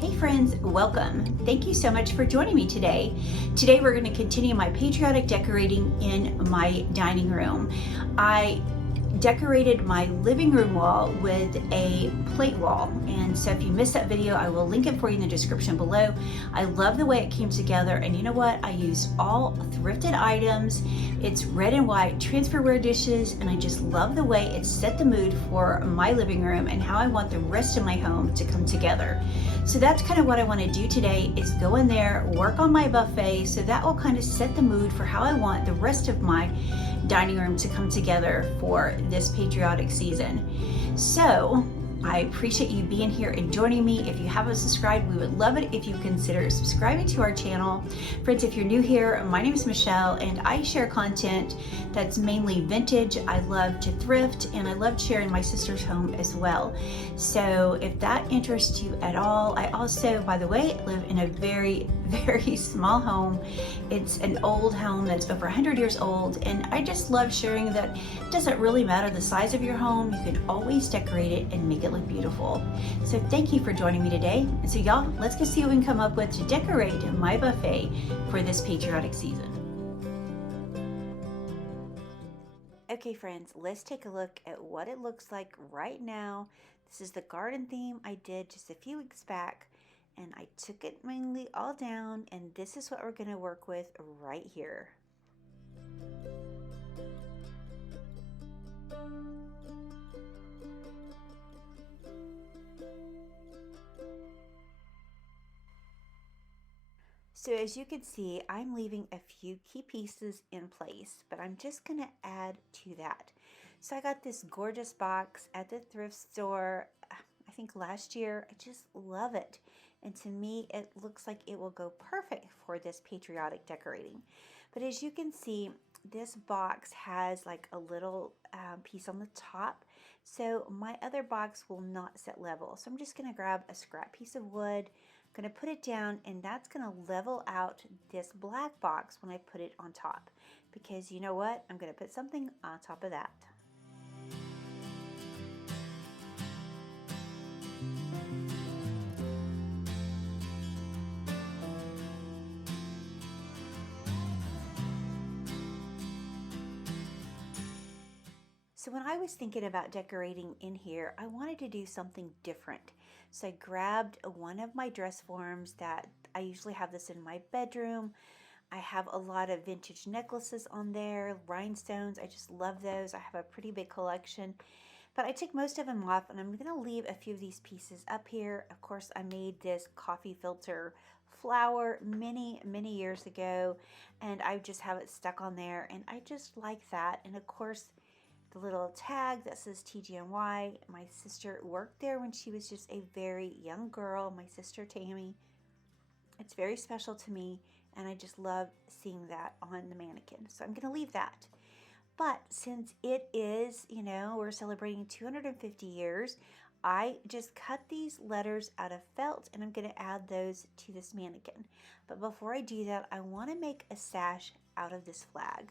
Hey friends, welcome. Thank you so much for joining me today. Today we're going to continue my patriotic decorating in my dining room. I decorated my living room wall with a plate wall, and so if you missed that video, I will link it for you in the description below. I love the way it came together, and you know what? I used all thrifted items. It's red and white transferware dishes, and I just love the way it set the mood for my living room and how I want the rest of my home to come together. So that's kind of what I want to do today, is go in there, work on my buffet, so that will kind of set the mood for how I want the rest of my dining room to come together for this patriotic season. So I appreciate you being here and joining me. If you haven't subscribed, we would love it if you consider subscribing to our channel. Friends, if you're new here, my name is Michelle and I share content that's mainly vintage. I love to thrift and I love sharing my sister's home as well. So if that interests you at all, I also, by the way, live in a very small home. It's an old home that's over 100 years old, and I just love sharing that it doesn't really matter the size of your home. You can always decorate it and make it look beautiful. So thank you for joining me today. So y'all, let's go see what we can come up with to decorate my buffet for this patriotic season. Okay friends, let's take a look at what it looks like right now. This is the garden theme I did just a few weeks back, and I took it mainly all down, and this is what we're going to work with right here. So as you can see, I'm leaving a few key pieces in place, but I'm just going to add to that. So I got this gorgeous box at the thrift store, I think last year. I just love it. And to me, it looks like it will go perfect for this patriotic decorating. But as you can see, this box has like a little piece on the top. So my other box will not set level. So I'm just going to grab a scrap piece of wood, going to put it down, and that's going to level out this black box when I put it on top, because you know what, I'm going to put something on top of that. So when I was thinking about decorating in here, I wanted to do something different. So I grabbed one of my dress forms that I usually have this in my bedroom. I have a lot of vintage necklaces on there, rhinestones. I just love those. I have a pretty big collection. But I took most of them off, and I'm going to leave a few of these pieces up here. Of course, I made this coffee filter flower many years ago, and I just have it stuck on there, and I just like that. And of course, the little tag that says TGNY. My sister worked there when she was just a very young girl, my sister Tammy. It's very special to me, and I just love seeing that on the mannequin. So I'm going to leave that. But since it is, you know, we're celebrating 250 years, I just cut these letters out of felt, and I'm going to add those to this mannequin. But before I do that, I want to make a sash out of this flag.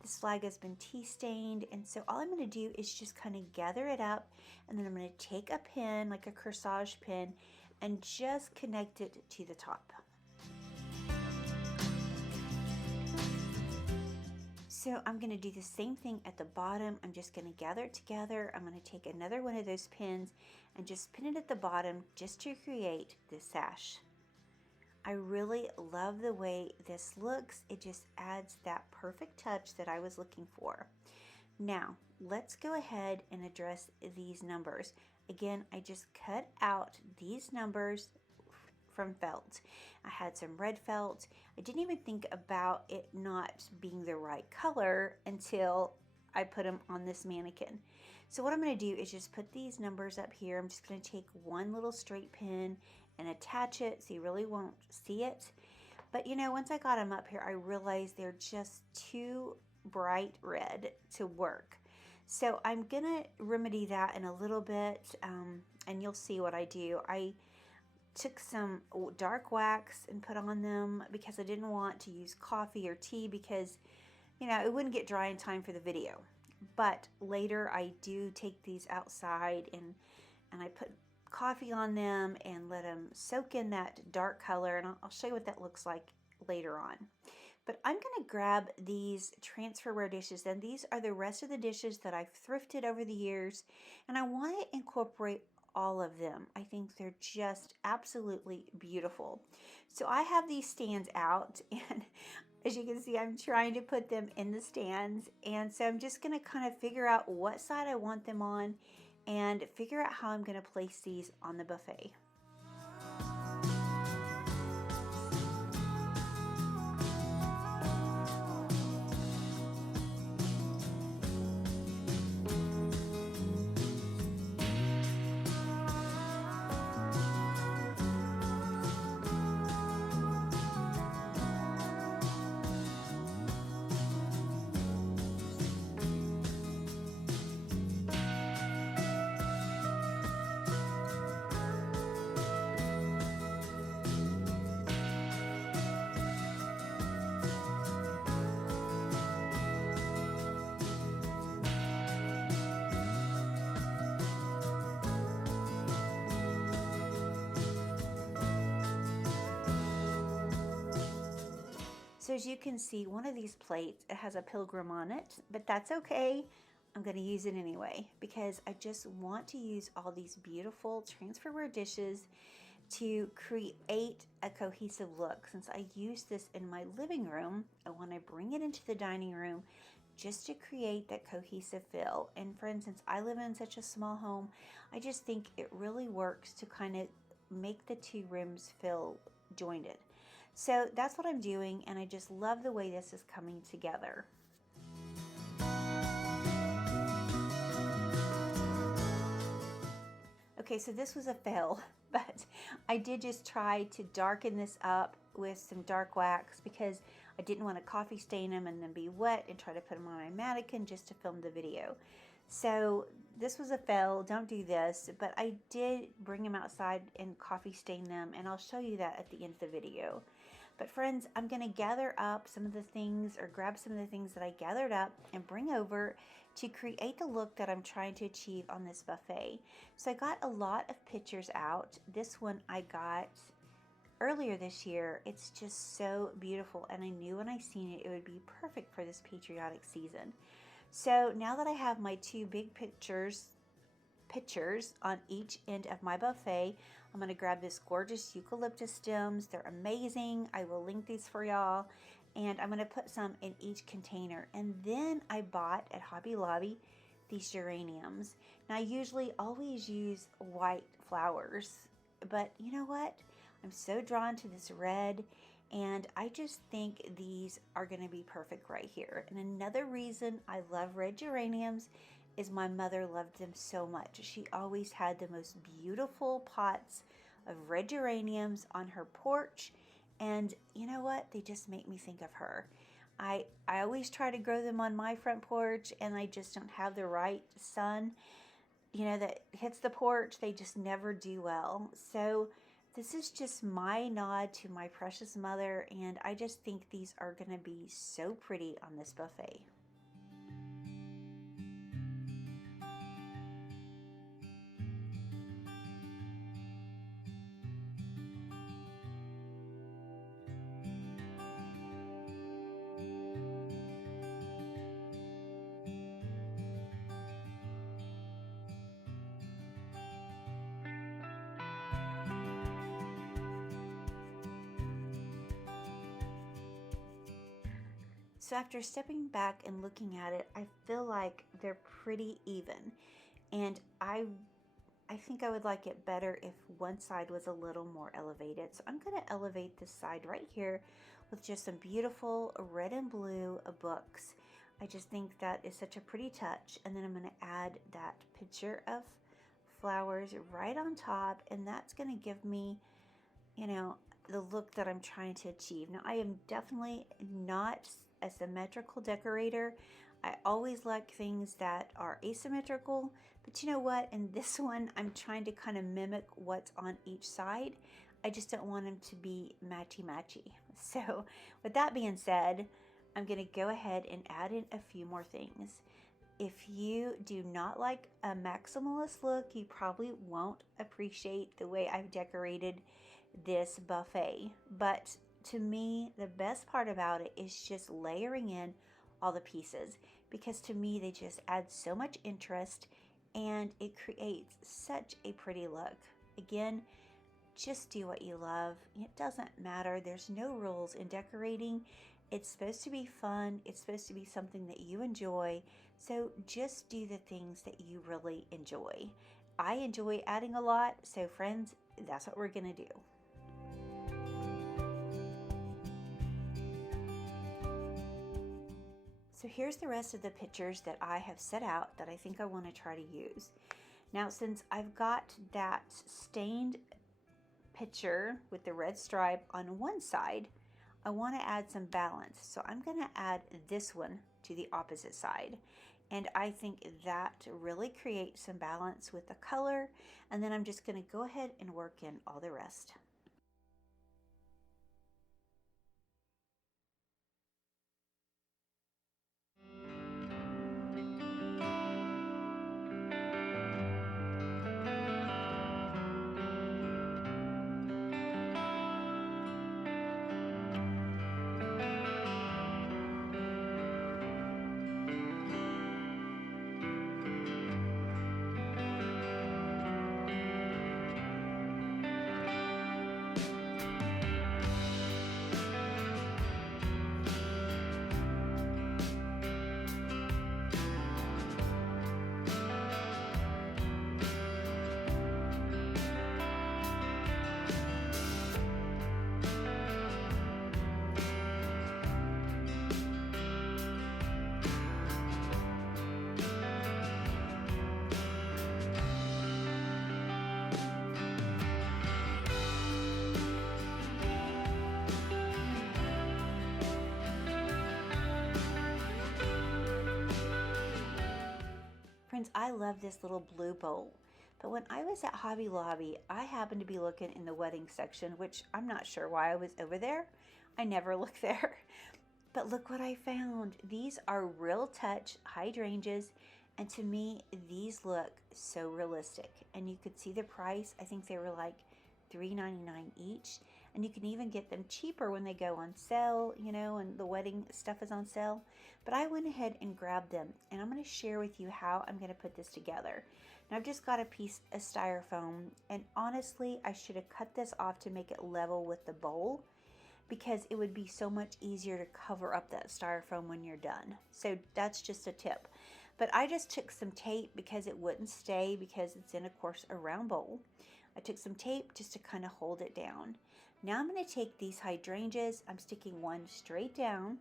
This flag has been tea stained, and so all I'm going to do is just kind of gather it up, and then I'm going to take a pin, like a corsage pin, and just connect it to the top. So I'm going to do the same thing at the bottom. I'm just going to gather it together. I'm going to take another one of those pins and just pin it at the bottom just to create this sash. I really love the way this looks. It just adds that perfect touch that I was looking for. Now, let's go ahead and address these numbers. Again, I just cut out these numbers from felt. I had some red felt. I didn't even think about it not being the right color until I put them on this mannequin. So what I'm going to do is just put these numbers up here. I'm just going to take one little straight pin and attach it so you really won't see it. But you know, once I got them up here, I realized they're just too bright red to work. So I'm going to remedy that in a little bit, and you'll see what I do. I took some dark wax and put on them because I didn't want to use coffee or tea because, you know, it wouldn't get dry in time for the video. But later I do take these outside and I put coffee on them and let them soak in that dark color, and I'll show you what that looks like later on. But I'm going to grab these transferware dishes, and these are the rest of the dishes that I've thrifted over the years, and I want to incorporate all of them. I think they're just absolutely beautiful. So I have these stands out, and as you can see, I'm trying to put them in the stands, and so I'm just going to kind of figure out what side I want them on and figure out how I'm going to place these on the buffet. So as you can see, one of these plates, it has a pilgrim on it, but that's okay. I'm going to use it anyway because I just want to use all these beautiful transferware dishes to create a cohesive look. Since I use this in my living room, I want to bring it into the dining room just to create that cohesive feel. And for instance, I live in such a small home, I just think it really works to kind of make the two rooms feel jointed. So that's what I'm doing, and I just love the way this is coming together. Okay, so this was a fail, but I did just try to darken this up with some dark wax because I didn't want to coffee stain them and then be wet and try to put them on my mannequin just to film the video. So this was a fail, don't do this, but I did bring them outside and coffee stain them, and I'll show you that at the end of the video. But friends, I'm going to gather up some of the things, or grab some of the things that I gathered up and bring over to create the look that I'm trying to achieve on this buffet. So I got a lot of pictures out. This one I got earlier this year. It's just so beautiful, and I knew when I seen it, it would be perfect for this patriotic season. So now that I have my two big pictures on each end of my buffet, I'm going to grab this gorgeous eucalyptus stems. They're amazing. I will link these for y'all, and I'm going to put some in each container. And then I bought at Hobby Lobby these geraniums. Now I usually always use white flowers, but you know what? I'm so drawn to this red, and I just think these are going to be perfect right here. And another reason I love red geraniums is my mother loved them so much. She always had the most beautiful pots of red geraniums on her porch, and you know what? They just make me think of her. I always try to grow them on my front porch, and I just don't have the right sun, you know, that hits the porch. They just never do well. So this is just my nod to my precious mother, and I just think these are going to be so pretty on this buffet. So after stepping back and looking at it, I feel like they're pretty even, and I think I would like it better if one side was a little more elevated. So I'm going to elevate this side right here with just some beautiful red and blue books. I just think that is such a pretty touch. And then I'm going to add that picture of flowers right on top, and that's going to give me, you know, the look that I'm trying to achieve. Now I am definitely not a symmetrical decorator. I always like things that are asymmetrical, but you know what, in this one I'm trying to kind of mimic what's on each side. I just don't want them to be matchy-matchy. So with that being said, I'm going to go ahead and add in a few more things. if you do not like a maximalist look, you probably won't appreciate the way I've decorated this buffet. But to me, the best part about it is just layering in all the pieces, because to me they just add so much interest and it creates such a pretty look. Again, just do what you love. It doesn't matter. There's no rules in decorating. It's supposed to be fun. It's supposed to be something that you enjoy. So just do the things that you really enjoy. I enjoy adding a lot. So friends, that's what we're going to do. So here's the rest of the pictures that I have set out that I think I want to try to use. Now, since I've got that stained picture with the red stripe on one side, I want to add some balance. So I'm going to add this one to the opposite side. And I think that really creates some balance with the color. And then I'm just going to go ahead and work in all the rest. Friends, I love this little blue bowl, but when I was at Hobby Lobby, I happened to be looking in the wedding section, which I'm not sure why I was over there. I never look there. But look what I found. These are Real Touch hydrangeas, and to me, these look so realistic. And you could see the price. I think they were like $3.99 each, and you can even get them cheaper when they go on sale, you know, and the wedding stuff is on sale. But I went ahead and grabbed them, and I'm going to share with you how I'm going to put this together. Now I've just got a piece of styrofoam, and honestly I should have cut this off to make it level with the bowl, because it would be so much easier to cover up that styrofoam when you're done. So that's just a tip. But I just took some tape because it wouldn't stay, because it's in, of course, a round bowl. I took some tape just to kind of hold it down. Now I'm going to take these hydrangeas. I'm sticking one straight down,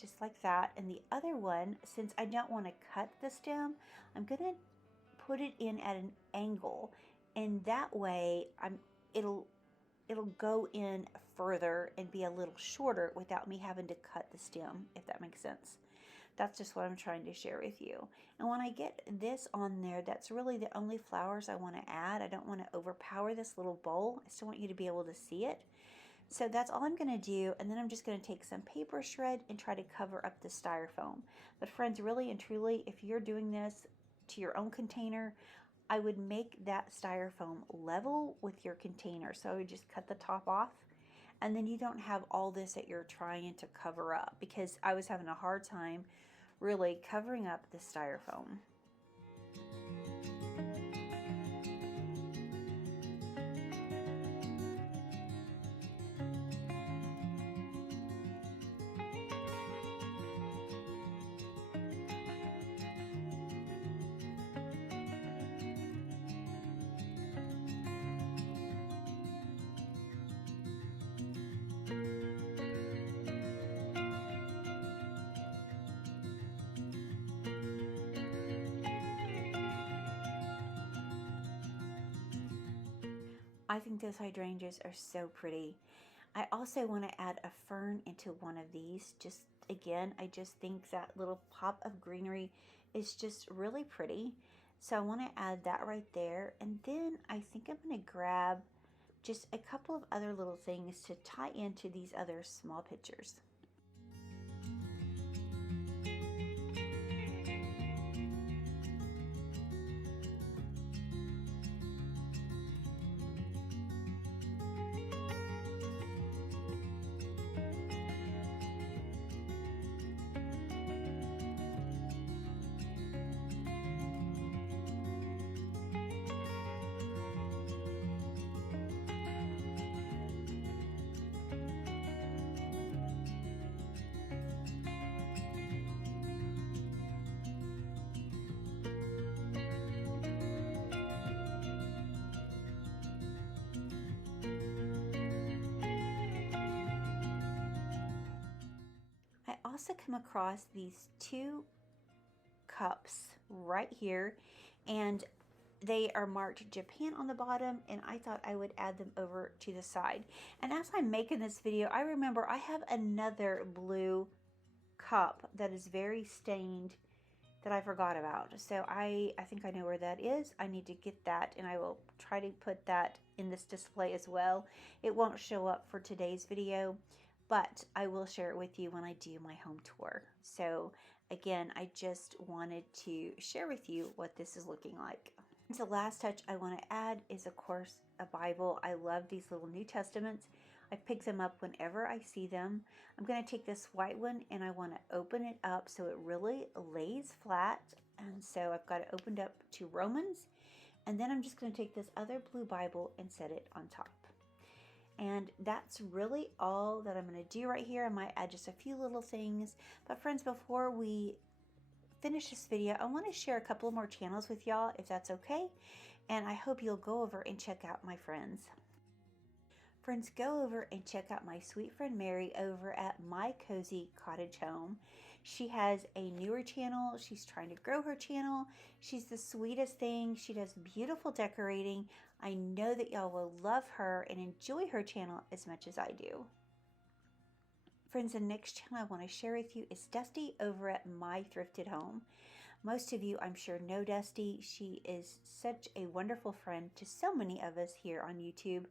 just like that. And the other one, since I don't want to cut the stem, I'm going to put it in at an angle. And that way, it'll go in further and be a little shorter without me having to cut the stem, if that makes sense. That's just what I'm trying to share with you. And when I get this on there, that's really the only flowers I want to add. I don't want to overpower this little bowl. I still want you to be able to see it. So that's all I'm going to do, and then I'm just going to take some paper shred and try to cover up the styrofoam. But friends, really and truly, if you're doing this to your own container, I would make that styrofoam level with your container. So I would just cut the top off, and then you don't have all this that you're trying to cover up, because I was having a hard time really covering up the styrofoam. I think those hydrangeas are so pretty. I also want to add a fern into one of these. Just again, I just think that little pop of greenery is just really pretty. So I want to add that right there. And then I think I'm going to grab just a couple of other little things to tie into these other small pictures. come across these two cups right here, and they are marked Japan on the bottom, and I thought I would add them over to the side. And as I'm making this video, I remember I have another blue cup that is very stained that I forgot about. So I think I know where that is. I need to get that, and I will try to put that in this display as well. It won't show up for today's video, but I will share it with you when I do my home tour. So again, I just wanted to share with you what this is looking like. And the last touch I want to add is, of course, a Bible. I love these little New Testaments. I pick them up whenever I see them. I'm going to take this white one and I want to open it up so it really lays flat. And so I've got it opened up to Romans. And then I'm just going to take this other blue Bible and set it on top. And that's really all that I'm going to do right here. I might add just a few little things. But friends, before we finish this video, I want to share a couple more channels with y'all, if that's okay. And I hope you'll go over and check out my friends. Friends, go over and check out my sweet friend Mary over at Mycozycottagehome. She has a newer channel. She's trying to grow her channel. She's the sweetest thing. She does beautiful decorating. I know that y'all will love her and enjoy her channel as much as I do. Friends, the next channel I want to share with you is Dusti over at My Thrifted Home. Most of you, I'm sure, know Dusti. She is such a wonderful friend to so many of us here on YouTube.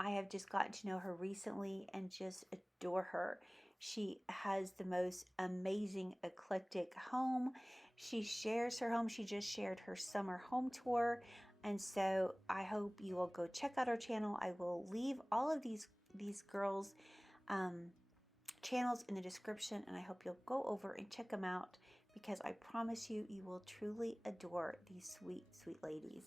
I have just gotten to know her recently and just adore her. She has the most amazing eclectic home. She shares her home. She just shared her summer home tour. And so I hope you will go check out her channel. I will leave all of these girls' channels in the description, and I hope you'll go over and check them out, because I promise you, you will truly adore these sweet, sweet ladies.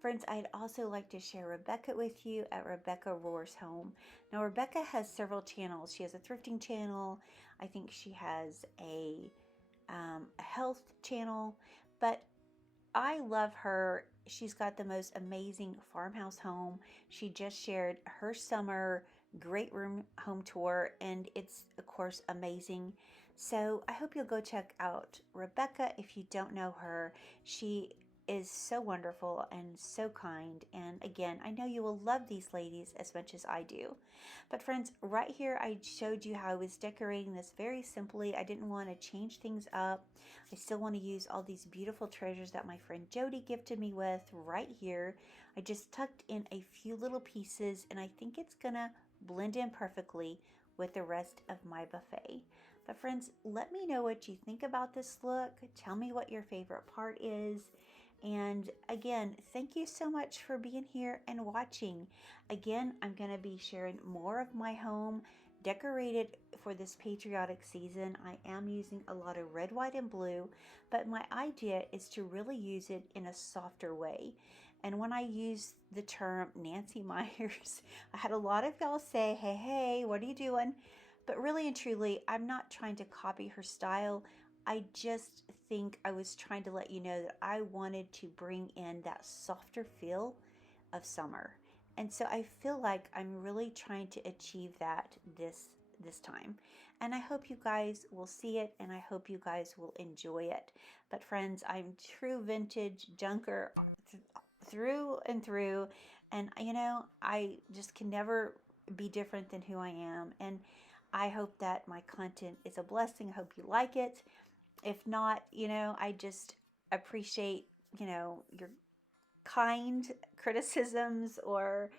Friends, I'd also like to share Rebecca with you at RebeccaRohrHome. Now, Rebecca has several channels. She has a thrifting channel. I think she has a health channel, but I love her. She's got the most amazing farmhouse home. She just shared her summer great room home tour, and it's, of course, amazing. So I hope you'll go check out Rebecca if you don't know her. She is so wonderful and so kind, and again, I know you will love these ladies as much as I do. But friends, right here I showed you how I was decorating this very simply. I didn't want to change things up. I still want to use all these beautiful treasures that my friend Jody gifted me with right here. I just tucked in a few little pieces, and I think it's gonna blend in perfectly with the rest of my buffet. But friends, let me know what you think about this look. Tell me what your favorite part is. And again, thank you so much for being here and watching. Again, I'm going to be sharing more of my home decorated for this patriotic season. I am using a lot of red, white, and blue, but my idea is to really use it in a softer way. And when I use the term Nancy Meyers, I had a lot of y'all say, hey, what are you doing? But really and truly, I'm not trying to copy her style. I just think I was trying to let you know that I wanted to bring in that softer feel of summer. And so I feel like I'm really trying to achieve that this time. And I hope you guys will see it, and I hope you guys will enjoy it. But friends, I'm true vintage junker through and through. And you know, I just can never be different than who I am. And I hope that my content is a blessing. I hope you like it. If not, you know, I just appreciate, you know, your kind criticisms or,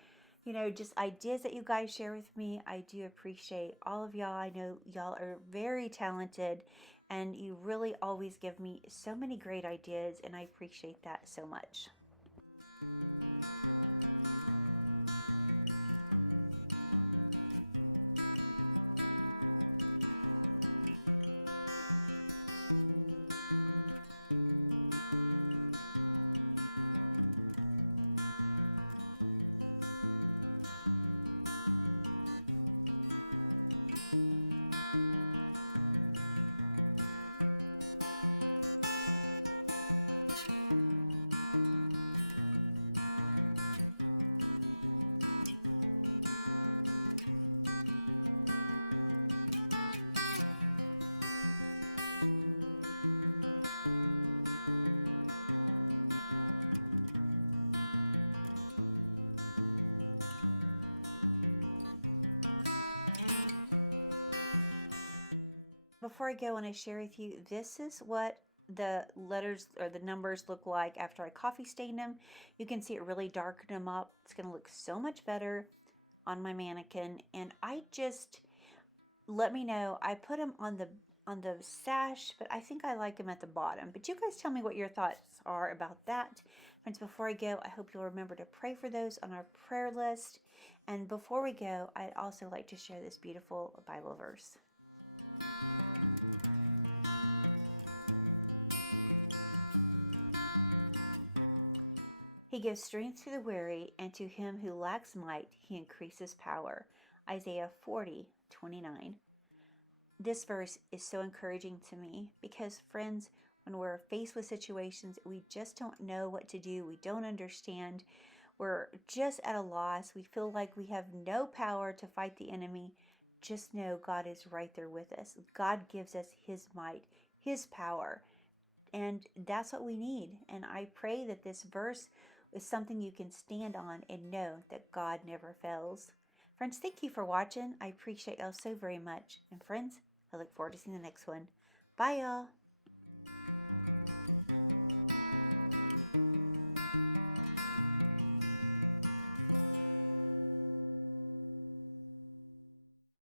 you know, just ideas that you guys share with me. I do appreciate all of y'all. I know y'all are very talented, and you really always give me so many great ideas, and I appreciate that so much. before I go and I share with you, this is what the letters or the numbers look like after I coffee stain them. You can see it really darkened them up. It's going to look so much better on my mannequin. And let me know. I put them on the sash, but I think I like them at the bottom. But you guys tell me what your thoughts are about that. Friends, before I go, I hope you'll remember to pray for those on our prayer list. And before we go, I'd also like to share this beautiful Bible verse. He gives strength to the weary, and to him who lacks might, he increases power. Isaiah 40:29. This verse is so encouraging to me because, friends, when we're faced with situations we just don't know what to do, we don't understand, we're just at a loss, we feel like we have no power to fight the enemy, just know God is right there with us. God gives us his might, his power, and that's what we need. And I pray that this verse is something you can stand on and know that God never fails. Friends, thank you for watching. I appreciate y'all so very much. And friends, I look forward to seeing the next one. Bye, y'all.